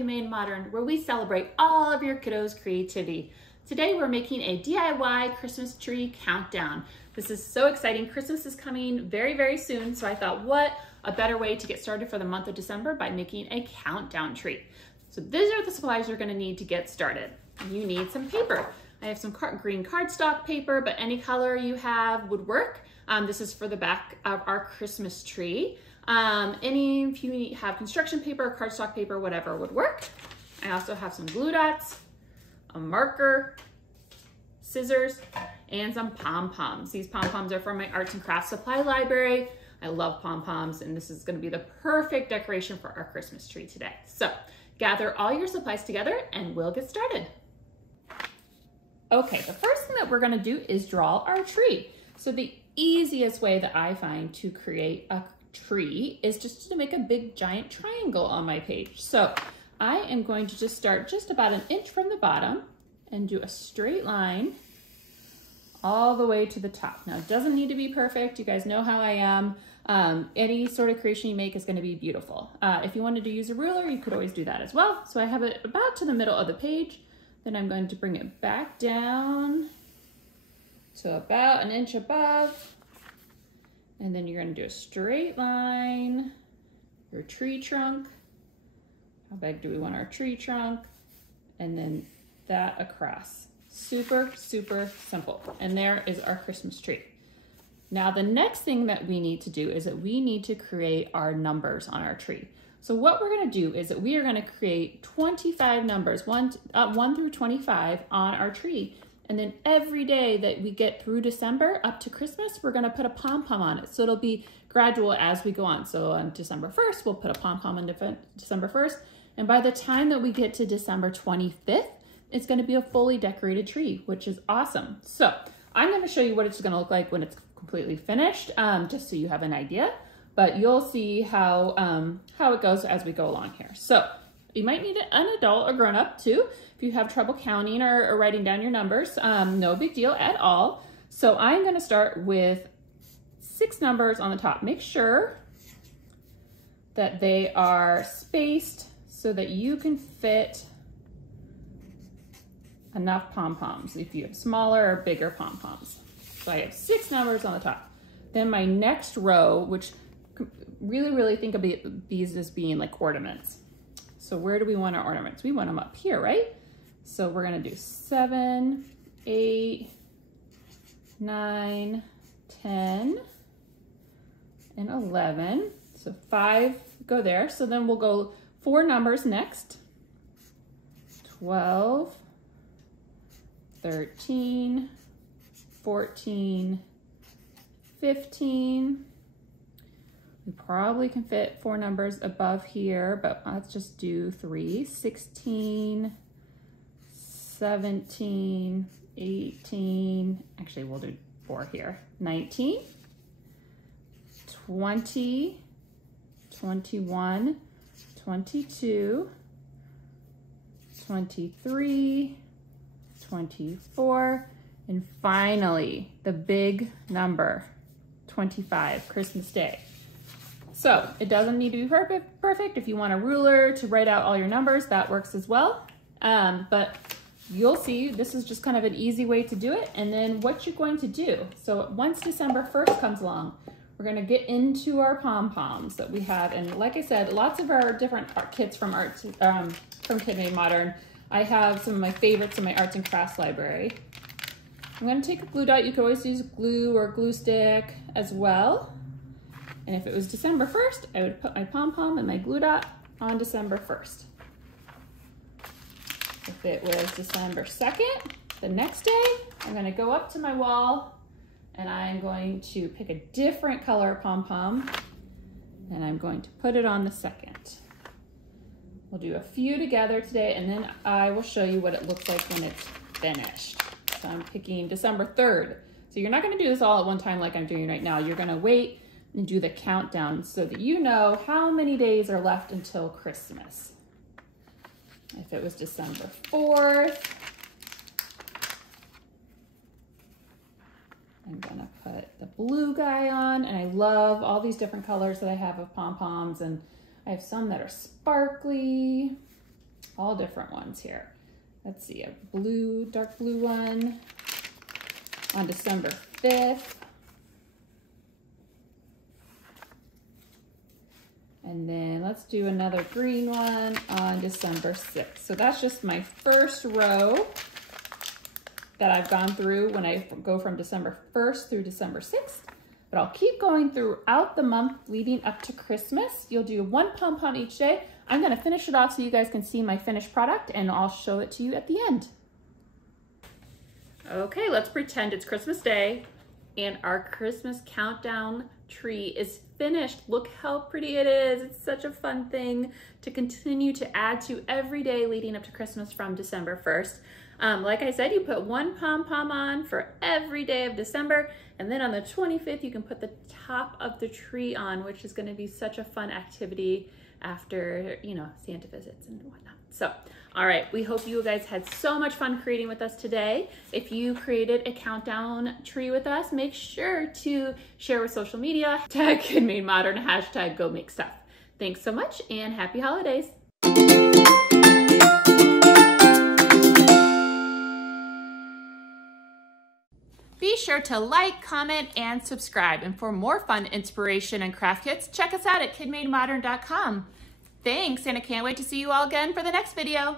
Kid Made Modern, where we celebrate all of your kiddos' creativity. Today we're making a DIY Christmas tree countdown. This is so exciting. Christmas is coming very, very soon, so I thought what a better way to get started for the month of December by making a countdown tree. So these are the supplies you're going to need to get started. You need some paper. I have some green cardstock paper, but any color you have would work. This is for the back of our Christmas tree. If you have construction paper, cardstock paper, whatever would work. I also have some glue dots, a marker, scissors, and some pom-poms. These pom-poms are from my arts and crafts supply library. I love pom-poms, and this is going to be the perfect decoration for our Christmas tree today. So gather all your supplies together and we'll get started. Okay, the first thing that we're going to do is draw our tree. So the easiest way that I find to create a tree is just to make a big giant triangle on my page. So I am going to just start just about an inch from the bottom and do a straight line all the way to the top. Now it doesn't need to be perfect. You guys know how I am. Any sort of creation you make is going to be beautiful. If you wanted to use a ruler, you could always do that as well. So I have it about to the middle of the page. Then I'm going to bring it back down to about an inch above. And then you're going to do a straight line, your tree trunk. How big do we want our tree trunk? And then that across. Super, super simple. And there is our Christmas tree. Now the next thing that we need to do is that we need to create our numbers on our tree. So what we're going to do is that we are going to create 25 numbers, 1 through 25 on our tree. And then every day that we get through December up to Christmas, we're going to put a pom-pom on it. So it'll be gradual as we go on. So on December 1st, we'll put a pom-pom on December 1st. And by the time that we get to December 25th, it's going to be a fully decorated tree, which is awesome. So I'm going to show you what it's going to look like when it's completely finished, just so you have an idea. But you'll see how it goes as we go along here. So you might need an adult or grown-up too. If you have trouble counting or writing down your numbers, no big deal at all. So I'm going to start with 6 numbers on the top. Make sure that they are spaced so that you can fit enough pom-poms if you have smaller or bigger pom-poms. So I have 6 numbers on the top. Then my next row, which really think of these as being like ornaments. So where do we want our ornaments? We want them up here, right? So we're gonna do 7, 8, 9, 10, and 11. So 5 go there. So then we'll go 4 numbers next. 12, 13, 14, 15. We probably can fit 4 numbers above here, but let's just do 3, 16, 17, 18, actually we'll do 4 here, 19, 20, 21, 22, 23, 24, and finally the big number, 25, Christmas Day. So it doesn't need to be perfect. If you want a ruler to write out all your numbers, that works as well. But you'll see this is just kind of an easy way to do it. And then what you're going to do, so once December 1st comes along, we're going to get into our pom-poms that we have. And like I said, lots of our different art kits from Kid Made Modern. I have some of my favorites in my arts and crafts library. I'm going to take a glue dot. You can always use glue or glue stick as well. And if it was December 1st, I would put my pom-pom and my glue dot on December 1st. If it was December 2nd, the next day, I'm going to go up to my wall and I'm going to pick a different color pom-pom and I'm going to put it on the 2nd. We'll do a few together today and then I will show you what it looks like when it's finished. So I'm picking December 3rd. So you're not going to do this all at one time like I'm doing right now. You're going to wait and do the countdown so that you know how many days are left until Christmas. If it was December 4th, I'm gonna put the blue guy on, and I love all these different colors that I have of pom-poms, and I have some that are sparkly. all different ones here. Let's see, a blue, dark blue one on December 5th. And then let's do another green one on December 6th. So that's just my first row that I've gone through when I go from December 1st through December 6th. But I'll keep going throughout the month leading up to Christmas. You'll do one pom-pom each day. I'm gonna finish it off so you guys can see my finished product, and I'll show it to you at the end. Okay, let's pretend it's Christmas Day and our Christmas countdown tree is finished. Look how pretty it is. It's such a fun thing to continue to add to every day leading up to Christmas from December 1st. Like I said, you put one pom-pom on for every day of December, and then on the 25th, you can put the top of the tree on, which is gonna be such a fun activity after, you know, Santa visits and whatnot. So, all right, we hope you guys had so much fun creating with us today. If you created a countdown tree with us, make sure to share with social media, hashtag KidMadeModern, hashtag Go Make Stuff. Thanks so much and happy holidays. Be sure to like, comment, and subscribe. And for more fun inspiration and craft kits, check us out at KidMadeModern.com. Thanks, and I can't wait to see you all again for the next video.